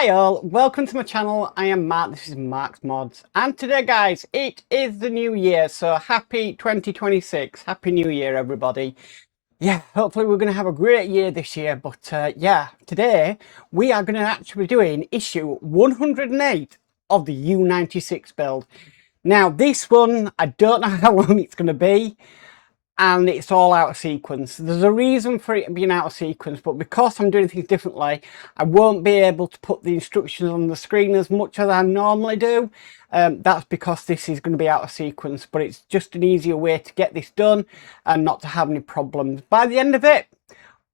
Hi all, welcome to my channel. I am Mark, this is Mark's Mods, and today guys, it is the new year, so happy 2026, happy new year everybody. Yeah, hopefully we're going to have a great year this year, but yeah, today we are going to actually be doing issue 108 of the U96 build. Now this one, I don't know how long it's going to be, and it's all out of sequence. There's a reason for it being out of sequence, but because I'm doing things differently, I won't be able to put the instructions on the screen as much as I normally do. That's because this is going to be out of sequence, but it's just an easier way to get this done and not to have any problems. By the end of it,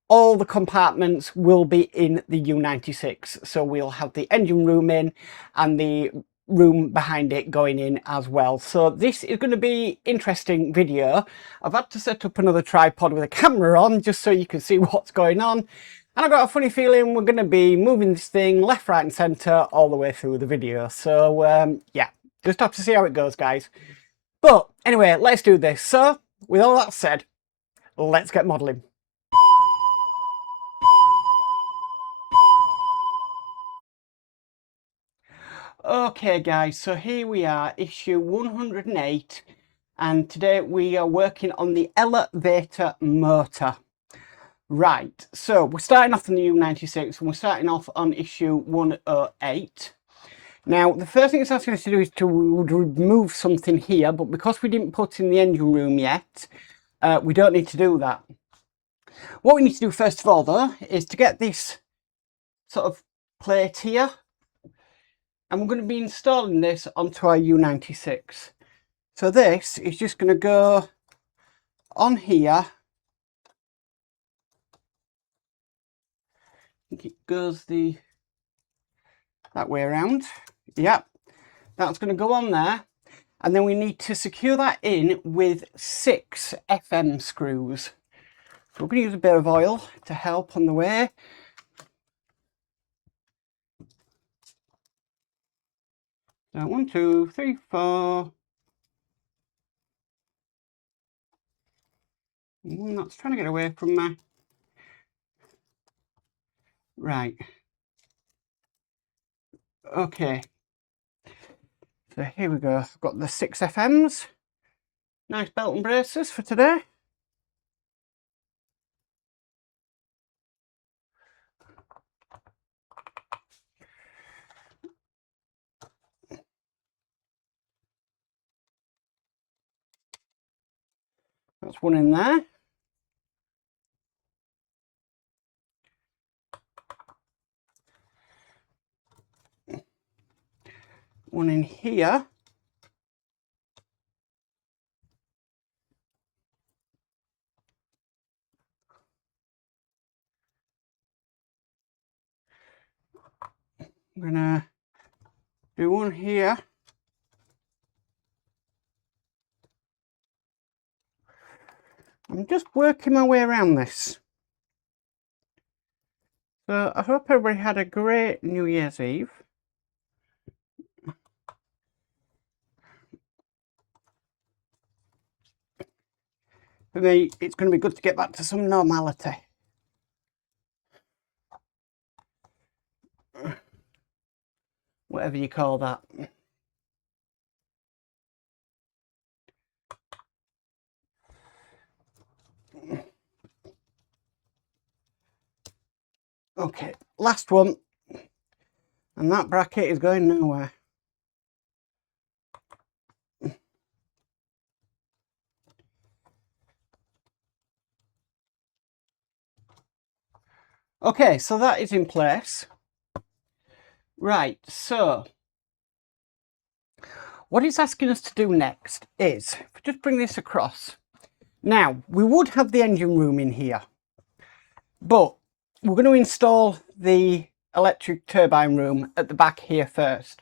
all the compartments will be in the U96, so we'll have the engine room in and the room behind it going in as well. So this is going to be interesting video. I've had to set up another tripod with a camera on just so you can see what's going on, and I've got a funny feeling we're going to be moving this thing left, right and centre all the way through the video. So yeah, just have to see how it goes guys. But anyway, let's do this. So with all that said, let's get modelling. Okay guys, so here we are, issue 108, and today we are working on the elevator motor. Right, so we're starting off on the U96 and we're starting off on issue 108. Now the first thing it's asking us to do is to remove something here, but because we didn't put in the engine room yet, we don't need to do that. What we need to do first of all though is to get this sort of plate here, and we're going to be installing this onto our U96. So this is just going to go on here. I think it goes that way around. Yep, that's going to go on there. And then we need to secure that in with 6 FM screws. So we're going to use a bit of oil to help on the way. So 1, 2, 3, 4. That's trying to get away from me. Right. Okay. So here we go. I've got the 6 FMs. Nice belt and braces for today. That's one in there. One in here. I'm gonna do one here. I'm just working my way around this. So I hope everybody had a great New Year's Eve. For me, it's going to be good to get back to some normality. Whatever you call that. Okay, last one. And that bracket is going nowhere. Okay, so that is in place. Right, so what it's asking us to do next is, if we just bring this across. Now, we would have the engine room in here, but we're going to install the electric turbine room at the back here first.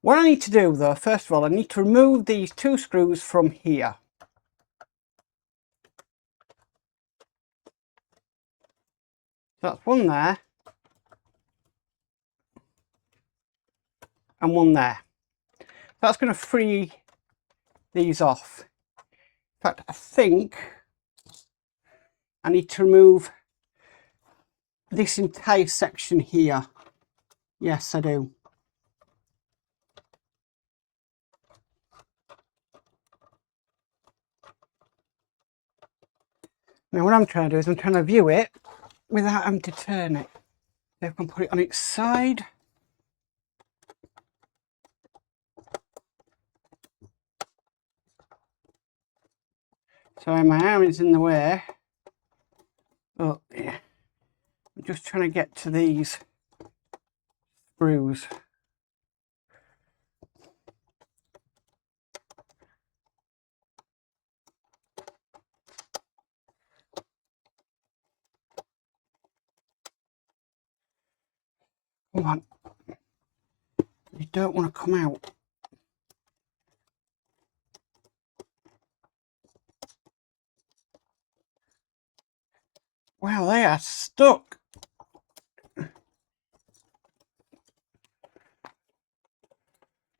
What I need to do though, first of all, I need to remove these 2 screws from here. That's one there and one there. That's going to free these off. In fact, I think I need to remove this entire section here. Yes, I do. Now what I'm trying to do is I'm trying to view it without having to turn it. If I can put it on its side. Sorry, my arm is in the way. Oh, yeah. I'm just trying to get to these screws. Come on. You don't want to come out. Wow, they are stuck.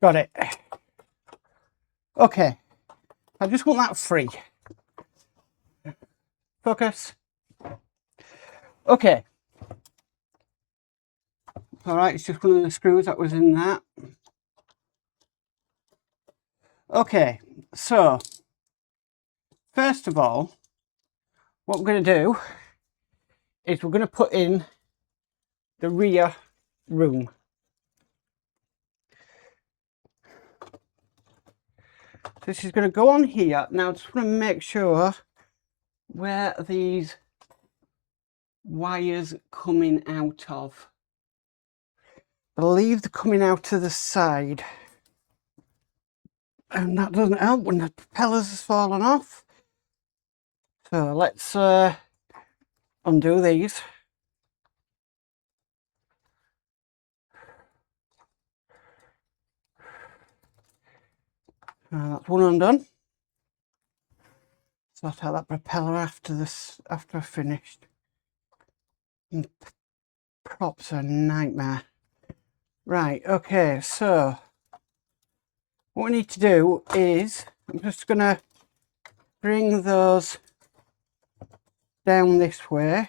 Got it. Okay. I just want that free. Focus. Okay. All right, it's just one of the screws that was in that. Okay, so first of all, what we're going to do is we're going to put in the rear room. This is going to go on here. Now, I just want to make sure where these wires coming out of. I believe they're coming out to the side. And that doesn't help when the propellers has fallen off. So let's undo these. That's one undone. Sort out that propeller after this, after I've finished. And props are a nightmare. Right, okay, so what we need to do is, I'm just gonna bring those down this way.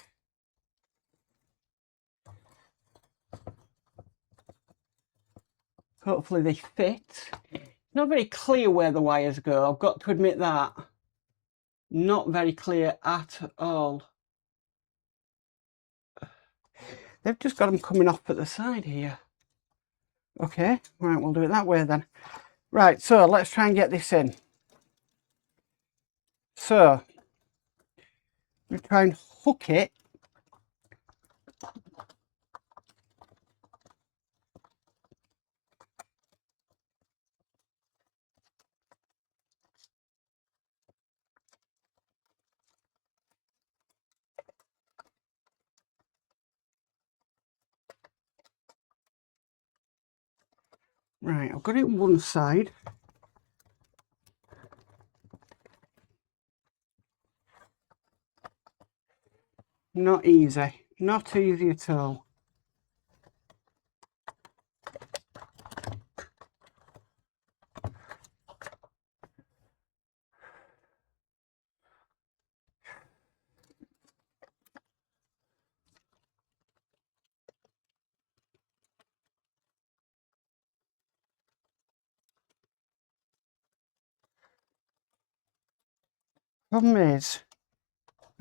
Hopefully they fit. Not very clear where the wires go, I've got to admit that. Not very clear at all. They've just got them coming off at the side here. Okay, right, we'll do it that way then. Right, so let's try and get this in. So, we try and hook it. Right, I've got it on one side. Not easy, not easy at all. Problem is,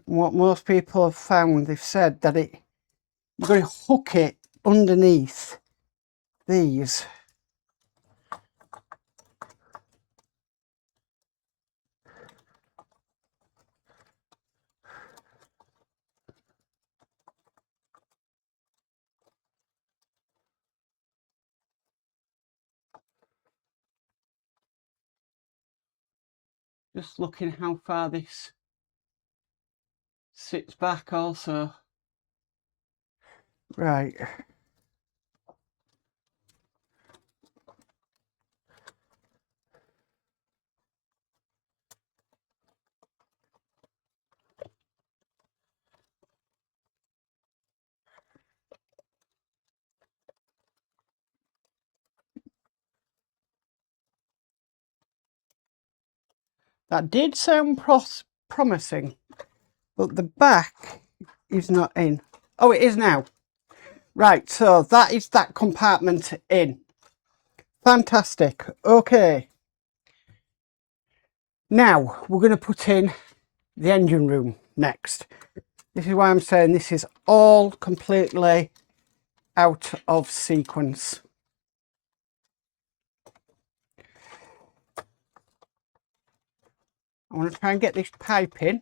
what most people have found, they've said that you've got to hook it underneath these. Just looking how far this sits back also. Right. That did sound promising, but the back is not in. Oh, it is now. Right, so that is that compartment in. Fantastic. Okay. Now we're going to put in the engine room next. This is why I'm saying this is all completely out of sequence. I want to try and get this pipe in.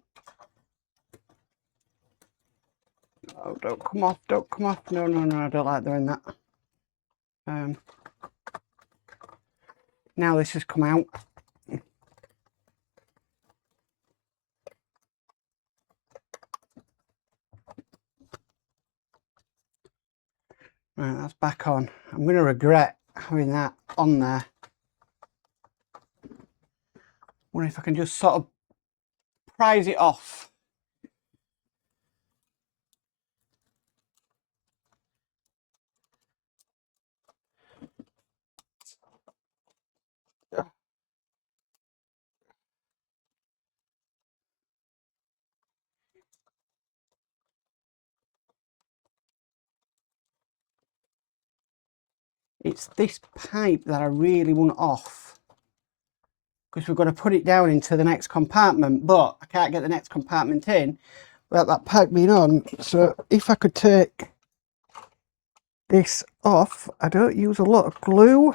Oh, don't come off, don't come off. No, no, no, I don't like doing that. Now this has come out. Right, that's back on. I'm going to regret having that on there. Wonder if I can just sort of prise it off. It's this pipe that I really want off, because we're going to put it down into the next compartment, but I can't get the next compartment in without that pipe being on. So if I could take this off, I don't use a lot of glue.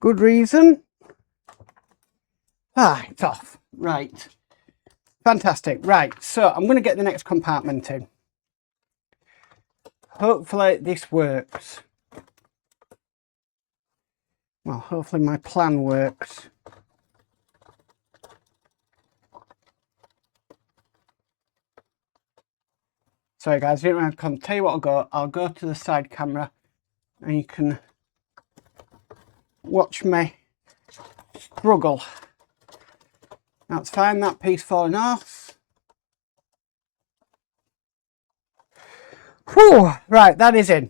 Good reason. Ah, it's off. Right. Fantastic. Right, so I'm going to get the next compartment in. Hopefully this works. Well, hopefully my plan works. Sorry guys, I didn't want to come. Tell you what, I'll go to the side camera and you can watch me struggle. That's fine, that piece falling off. Whew, right, that is in.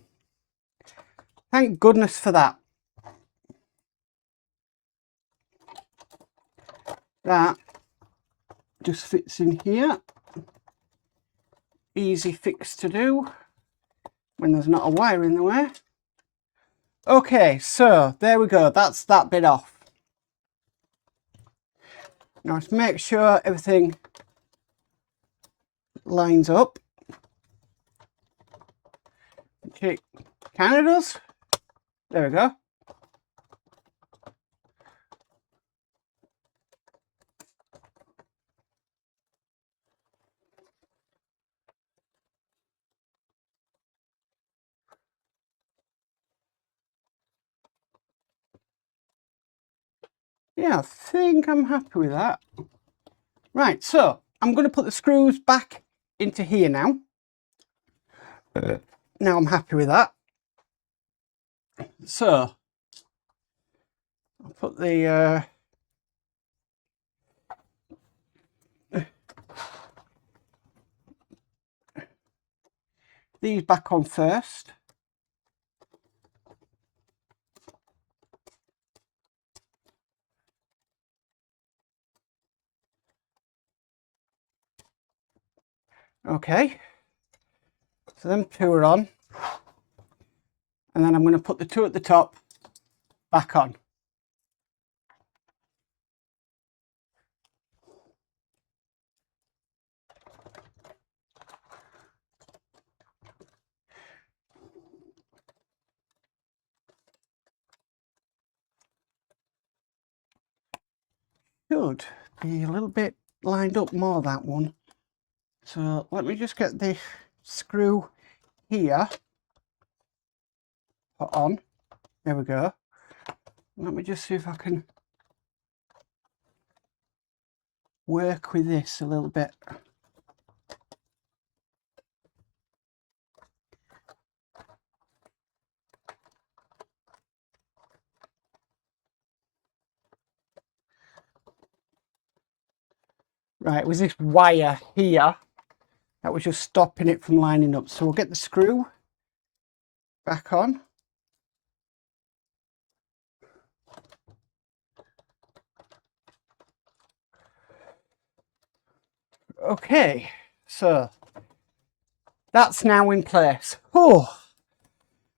Thank goodness for that. That just fits in here. Easy fix to do when there's not a wire in the way. Okay, so there we go, that's that bit off. Now let's make sure everything lines up. Okay, kind of does. There we go. Yeah, I think I'm happy with that. Right, so I'm going to put the screws back into here now. Now I'm happy with that. So I'll put the these back on first. Okay, so them two are on, and then I'm going to put the two at the top back on. Should be a little bit lined up more, that one. So let me just get the screw here put on. There we go. Let me just see if I can work with this a little bit. Right, it was this wire here that was just stopping it from lining up. So we'll get the screw back on. Okay, so That's now in place. Oh,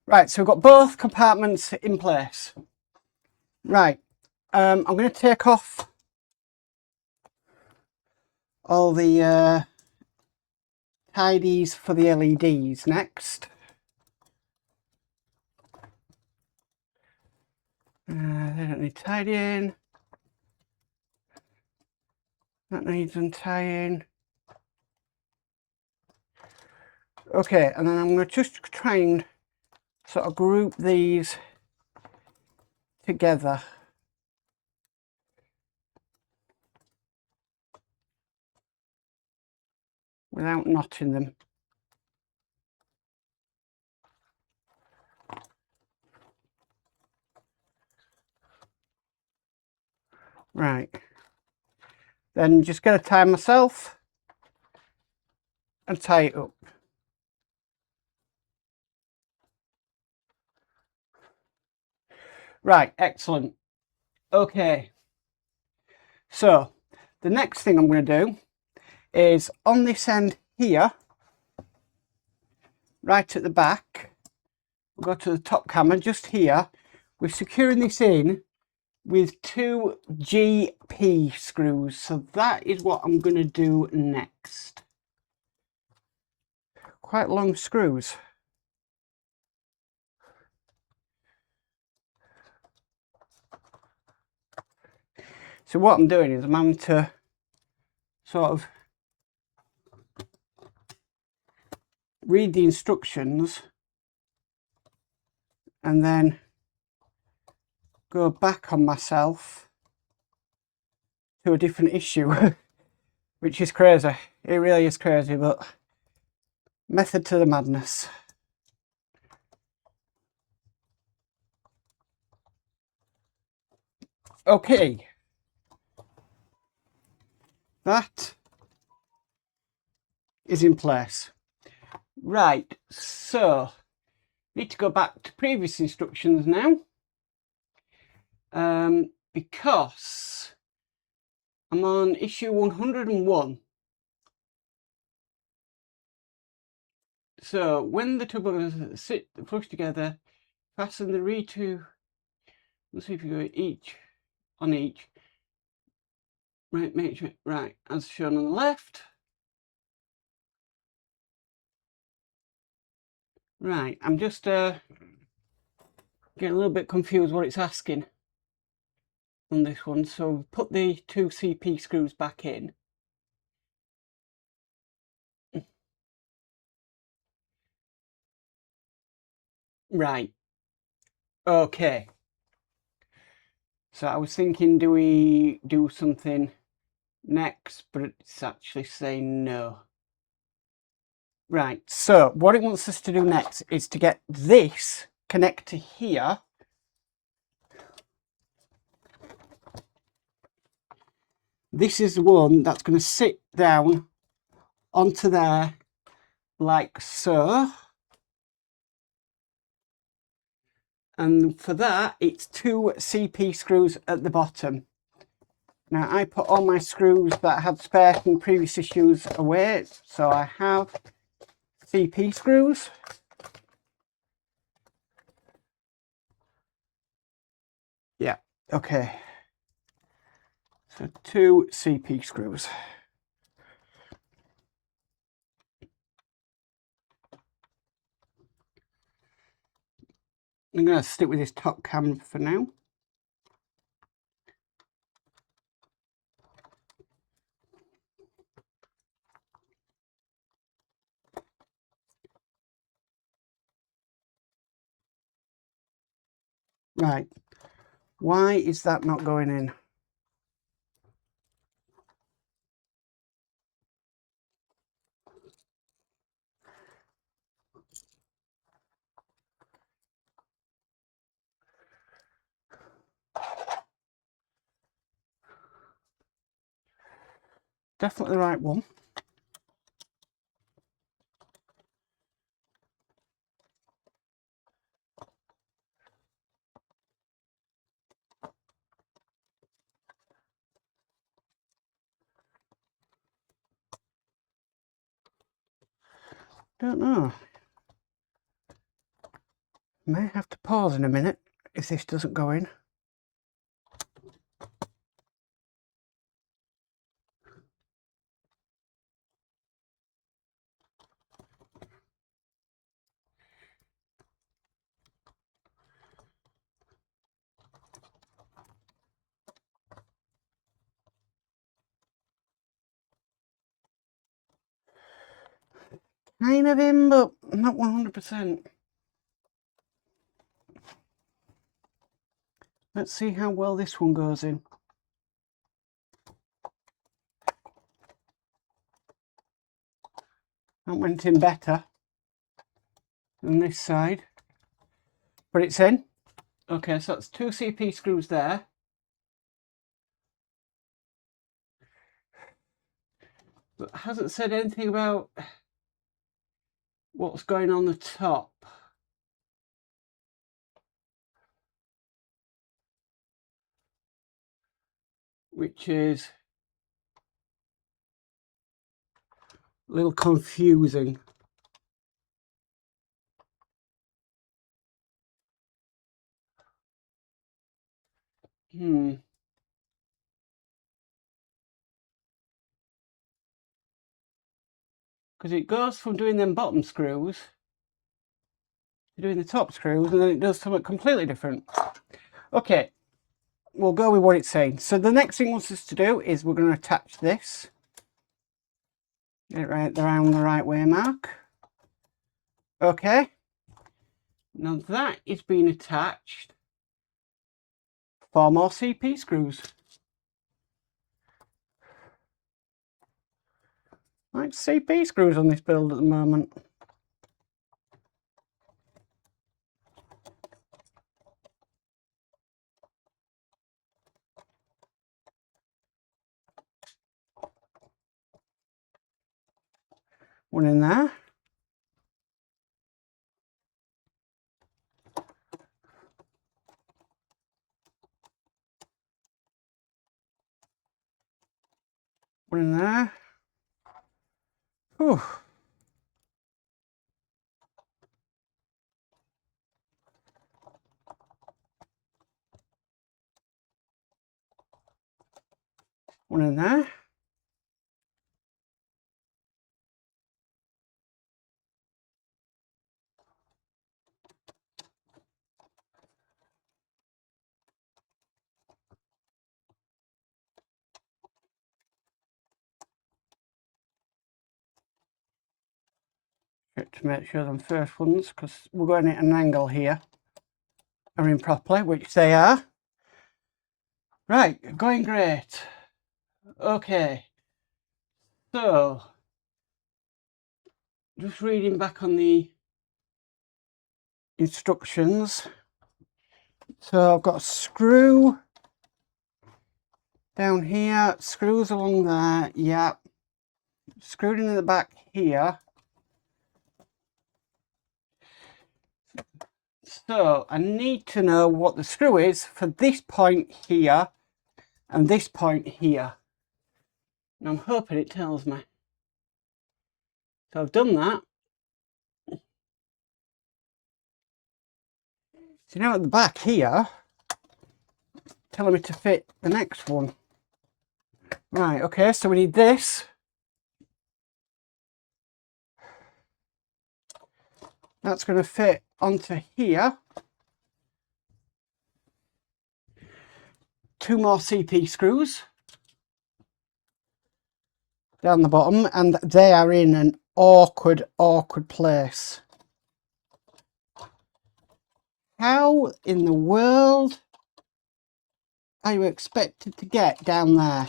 right, so we've got both compartments in place. Right, I'm going to take off all the tidies for the LEDs next. They don't need tidying. That needs untying. Okay, and then I'm going to just try and sort of group these together. Without knotting them. Right. Then just get a tie myself and tie it up. Right, excellent. Okay. So the next thing I'm going to do is on this end here, right at the back, we'll go to the top camera just here. We're securing this in with 2 GP screws. So that is what I'm going to do next. Quite long screws. So what I'm doing is I'm having to sort of read the instructions and then go back on myself to a different issue, which is crazy. It really is crazy, but method to the madness. Okay, that is in place. Right, so need to go back to previous instructions now, because I'm on issue 101. So when the two buggers sit flush together, fasten the reed to, let's see if you go each on each. Right, make sure, right, as shown on the left. Right, I'm just getting a little bit confused what it's asking on this one. So put the 2 CP screws back in. Right, okay. So I was thinking, do we do something next? But it's actually saying no. Right, so what it wants us to do next is to get this connector here. This is the one that's going to sit down onto there like so. And for that, it's 2 CP screws at the bottom. Now, I put all my screws that I had spare from previous issues away. So I have CP screws. Yeah, okay. So 2 CP screws. I'm going to stick with this top cam for now. Right, why is that not going in? Definitely the right one. Don't know. May have to pause in a minute if this doesn't go in. Kind of in, but not 100%. Let's see how well this one goes in. That went in better than this side. But it's in. Okay, so that's 2 CP screws there. But it hasn't said anything about what's going on the top. Which is a little confusing. Because it goes from doing them bottom screws to doing the top screws, and then it does something completely different. Okay, we'll go with what it's saying. So the next thing it wants us to do is we're going to attach this. Get it right around the right way mark. Okay. Now that is being attached. 4 more CP screws. Like CP screws on this build at the moment. One in there. One in there. Whew. One in there. To make sure them first ones, because we're going at an angle here, are in properly, which they are. Right, going great. Okay, so just reading back on the instructions. So I've got a screw down here, screws along there, yeah. Screwed in the back here. So I need to know what the screw is for this point here and this point here. And I'm hoping it tells me. So I've done that. So now at the back here, telling me to fit the next one. Right, okay, so we need this. That's going to fit onto here. 2 more CP screws down the bottom, and they are in an awkward place. How in the world are you expected to get down there?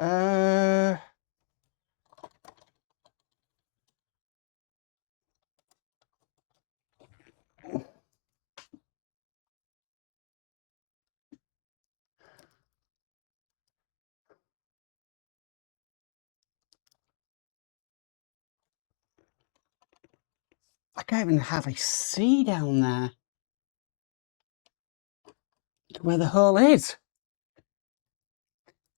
I can't even hardly see down there. where the hole is.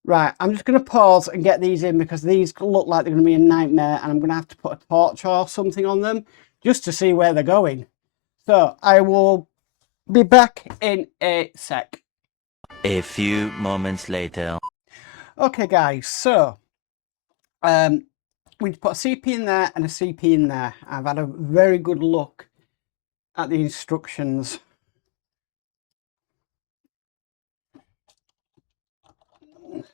Right, I'm just going to pause and get these in because these look like they're going to be a nightmare and I'm going to have to put a torch or something on them just to see where they're going. So I will be back in a sec. A few moments later. Okay guys, so we put a CP in there and a CP in there. I've had a very good look at the instructions.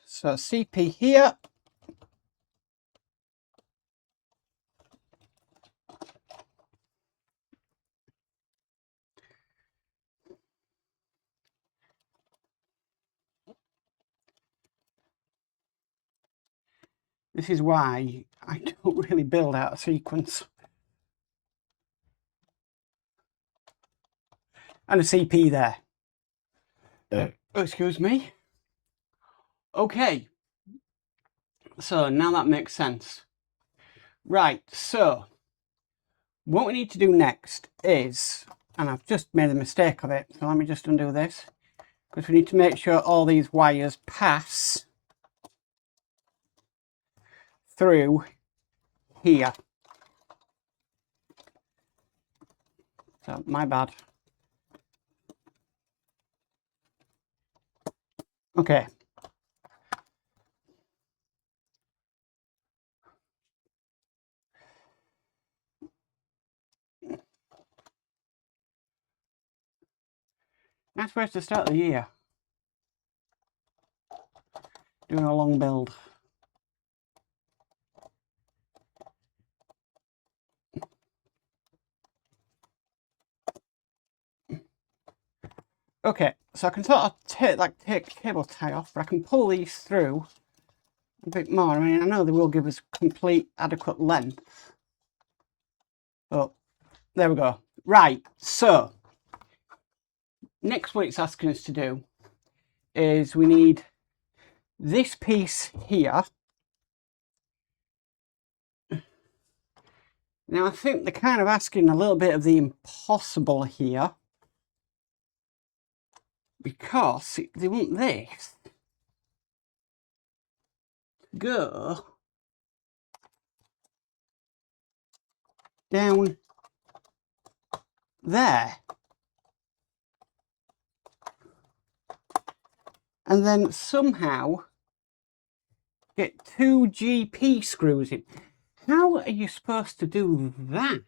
So CP here. This is why I don't really build out a sequence. And a CP there. Excuse me. Okay. So now that makes sense. Right, so what we need to do next is, and I've just made a mistake of it, so let me just undo this, because we need to make sure all these wires pass through here. So my bad. Okay. Nice place to start the year. Doing a long build. Okay, so I can sort of take cable tie off, but I can pull these through a bit more. I mean, I know they will give us complete adequate length. But there we go. Right, so next what it's asking us to do is we need this piece here. Now I think they're kind of asking a little bit of the impossible here, because they want this to go down there and then somehow get 2 GP screws in. How are you supposed to do that?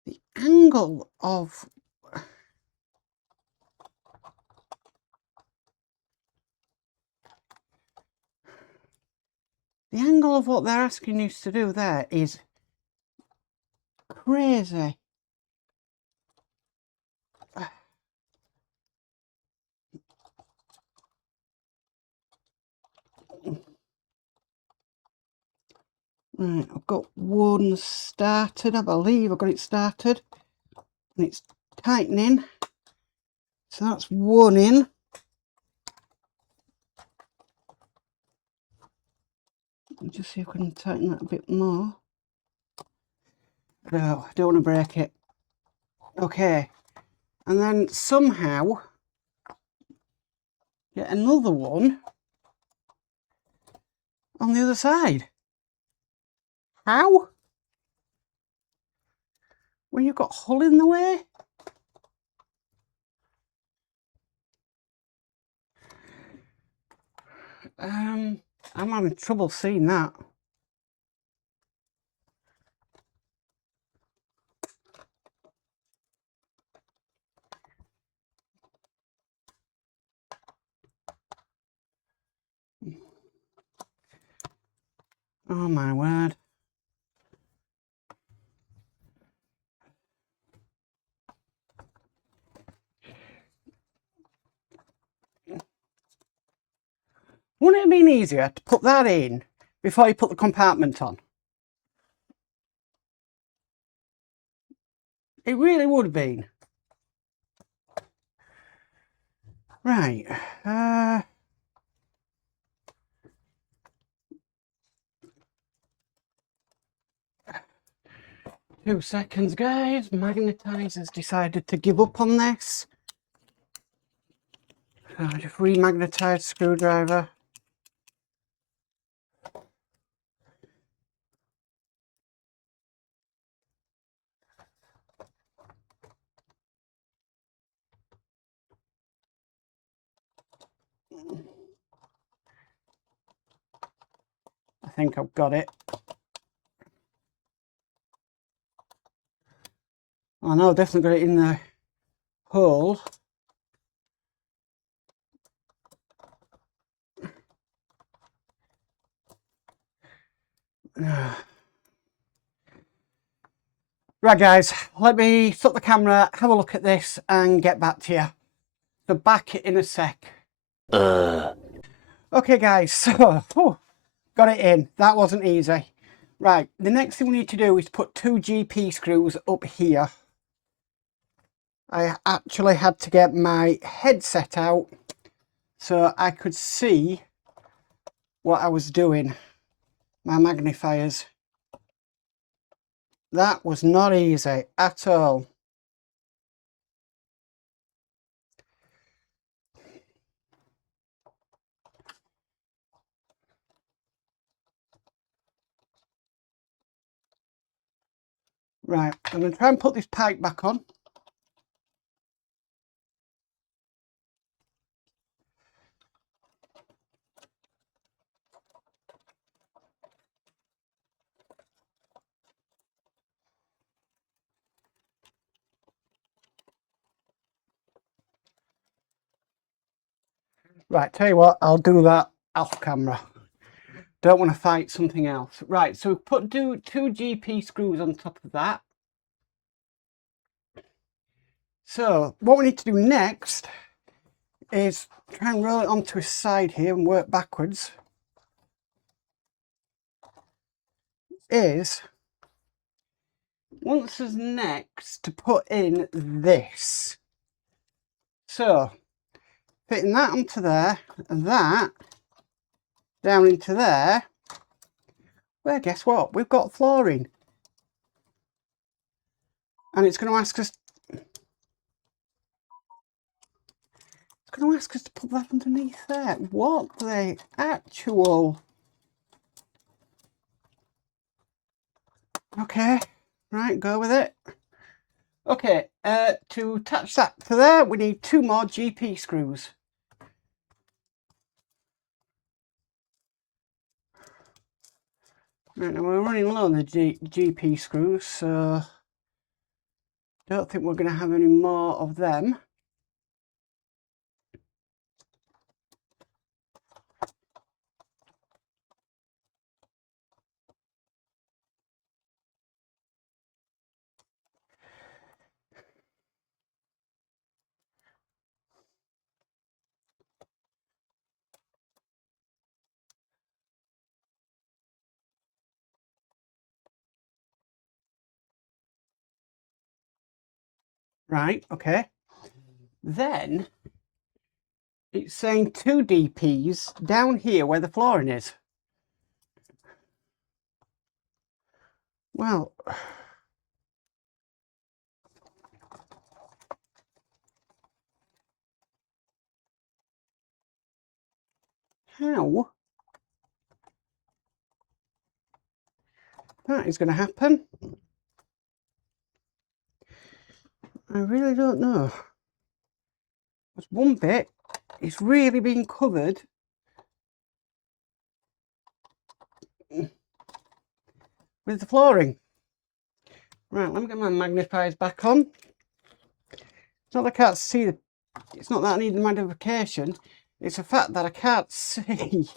The angle of what they're asking us to do there is crazy. Right, I've got one started, I believe I've got it started, and it's tightening, so that's one in. I'll just see if I can tighten that a bit more. No, I don't want to break it. Okay, and then somehow get another one on the other side. How? When you've got hull in the way? I'm having trouble seeing that. Oh my word. Wouldn't it have been easier to put that in before you put the compartment on? It really would have been. Right. 2 seconds, guys. Magnetizer's decided to give up on this. So I just remagnetized screwdriver. I think I've got it. I know, definitely got it in the hole. Right guys, let me stop the camera, have a look at this and get back to you. So back in a sec. Okay guys, so got it in. That wasn't easy. Right, the next thing we need to do is put 2 GP screws up here. I actually had to get my headset out so I could see what I was doing. My magnifiers. That was not easy at all. Right, I'm going to try and put this pipe back on. Right, tell you what, I'll do that off camera. Don't want to fight something else. Right, so we've put 2 GP screws on top of that. So what we need to do next is try and roll it onto his side here and work backwards. Wants us next to put in this. So fitting that onto there and that down into there. Well, guess what? We've got flooring. And it's going to ask us to put that underneath there. What the actual... Okay, right, go with it. Okay, to attach that to there, we need 2 more GP screws. Right, now we're running low on the GP screws, so don't think we're going to have any more of them. Right, okay. Then it's saying 2 DPs down here where the flooring is. Well, how that is going to happen, I really don't know. There's one bit, it's really been covered with the flooring. Right, let me get my magnifiers back on. It's not that I can't see the... It's not that I need the magnification. It's the fact that I can't see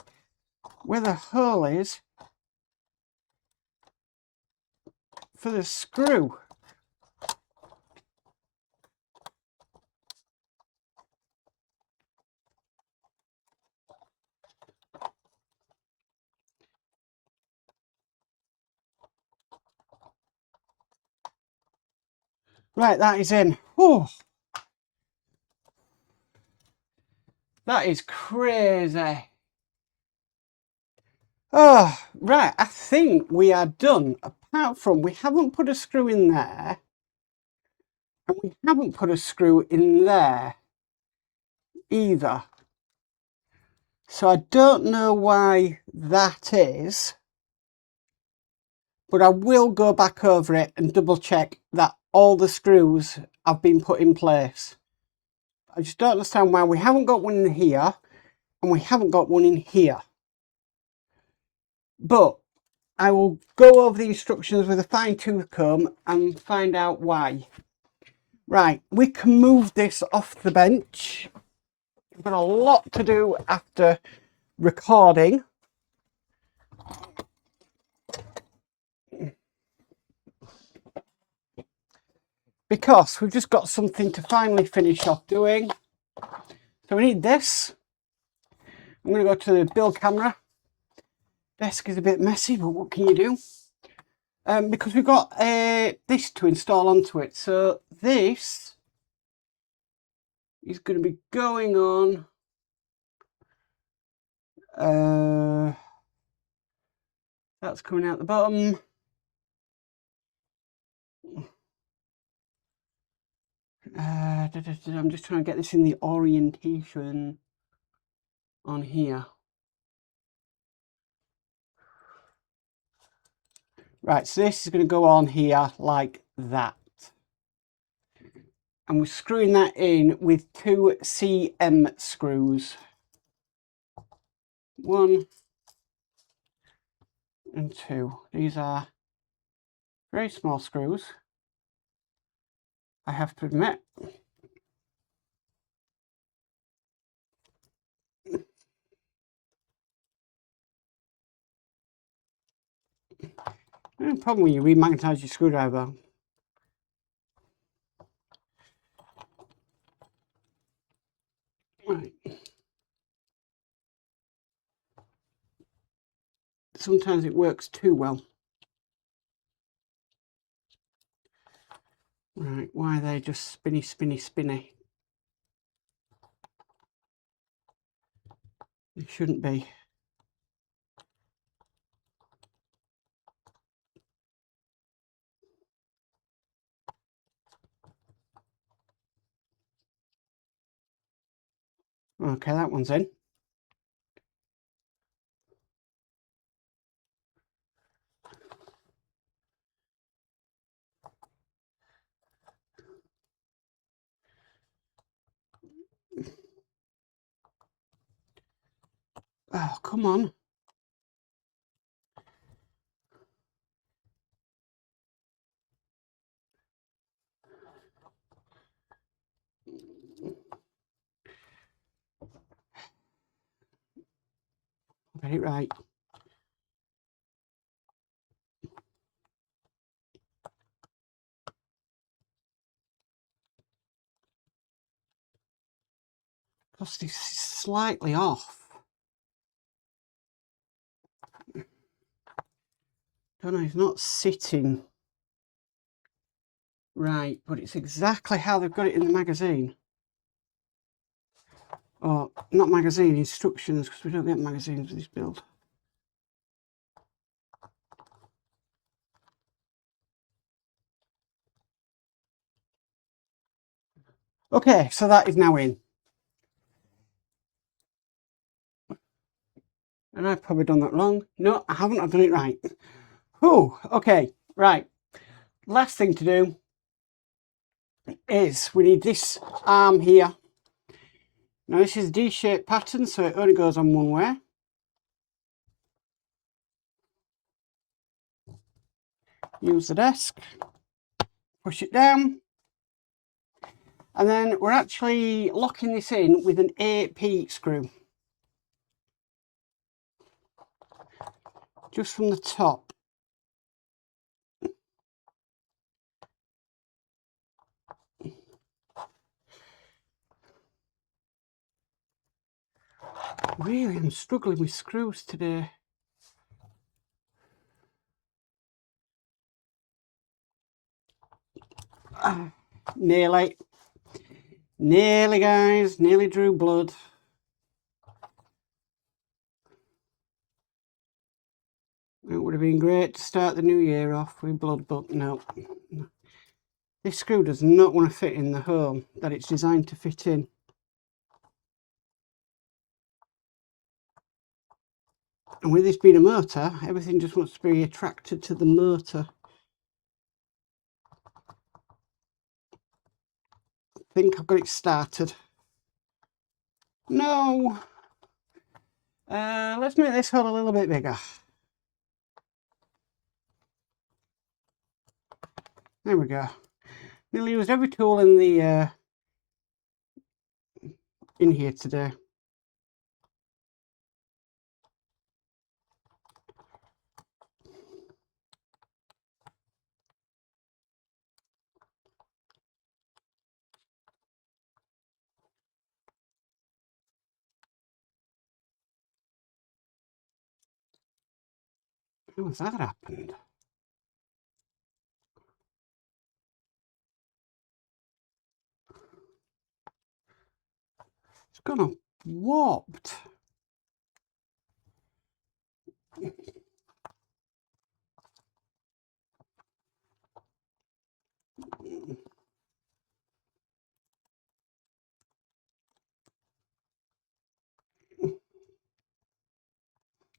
where the hole is for the screw. Right, that is in. Oh, that is crazy. Oh, right, I think we are done. Apart from we haven't put a screw in there. And we haven't put a screw in there either. So I don't know why that is. But I will go back over it and double check that all the screws have been put in place. I just don't understand why we haven't got one in here and we haven't got one in here. But I will go over the instructions with a fine-tooth comb and find out why. Right, we can move this off the bench. We've got a lot to do after recording. Because we've just got something to finally finish off doing. So we need this. I'm going to go to the build camera. Desk is a bit messy, but what can you do? Because we've got this to install onto it. So this is going to be going on. That's coming out the bottom. I'm just trying to get this in the orientation on here. Right, so this is going to go on here like that. And we're screwing that in with 2 CM screws. 1 and 2. These are very small screws, I have to admit. The problem when you remagnetize your screwdriver. Right. Sometimes it works too well. Right, why are they just spinny, spinny, spinny? They shouldn't be. Okay, that one's in. Oh, come on. Get it right. Because this is slightly off. Don't know, it's not sitting right, but it's exactly how they've got it in the magazine. Or, not magazine, instructions, because we don't get magazines with this build. Okay, so that is now in. And I've probably done that wrong. No, I haven't, I've done it right. Oh, okay, right. Last thing to do is we need this arm here. Now this is a D-shaped pattern, so it only goes on one way. Use the desk, push it down, and then we're actually locking this in with an AP screw. Just from the top. Really, I'm struggling with screws today. Nearly. Nearly, guys. Nearly drew blood. It would have been great to start the new year off with blood, but no. This screw does not want to fit in the hole that it's designed to fit in. And with this being a motor, everything just wants to be attracted to the motor. I think I've got it started. No! Let's make this hole a little bit bigger. There we go. Nearly used every tool in the in here today. How has that happened? It's gone up warped.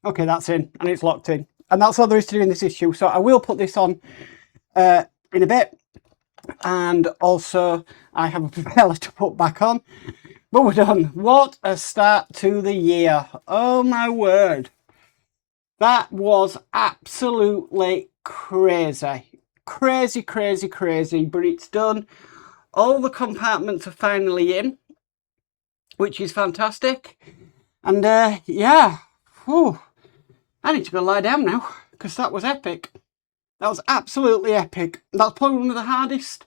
Okay, that's in and it's locked in. And that's all there is to do in this issue. So I will put this on in a bit. And also I have a propeller to put back on. But we're done. What a start to the year. Oh my word. That was absolutely crazy. Crazy, crazy, crazy. But it's done. All the compartments are finally in, which is fantastic. And yeah, whew, I need to go lie down now because that was epic. That was absolutely epic. That's probably one of the hardest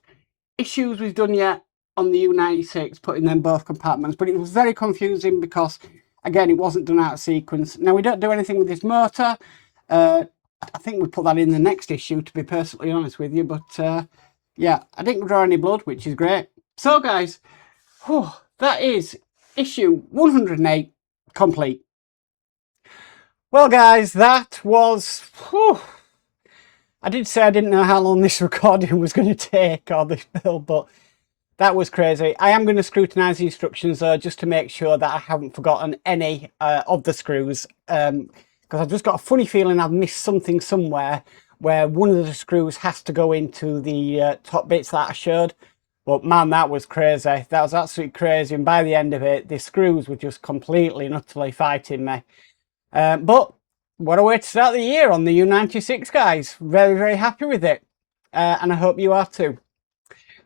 issues we've done yet on the U96, putting them both compartments. But it was very confusing because, again, it wasn't done out of sequence. Now, we don't do anything with this motor. I think we put that in the next issue, to be perfectly honest with you. But yeah, I didn't draw any blood, which is great. So, guys, whew, that is issue 108 complete. Well, guys, that was... Whew, I did say I didn't know how long this recording was going to take, or this build, but that was crazy. I am going to scrutinise the instructions, though, just to make sure that I haven't forgotten any of the screws, because I've just got a funny feeling I've missed something somewhere where one of the screws has to go into the top bits that I showed. But man, that was crazy. That was absolutely crazy. And by the end of it, the screws were just completely and utterly fighting me. But what a way to start the year on the U96, guys. Very, very happy with it. And I hope you are too.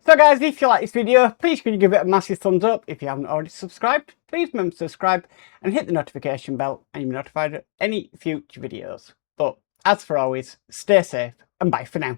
So guys, if you like this video, please could you give it a massive thumbs up. If you haven't already subscribed, please remember to subscribe and hit the notification bell and you'll be notified of any future videos. But as for always, stay safe and bye for now.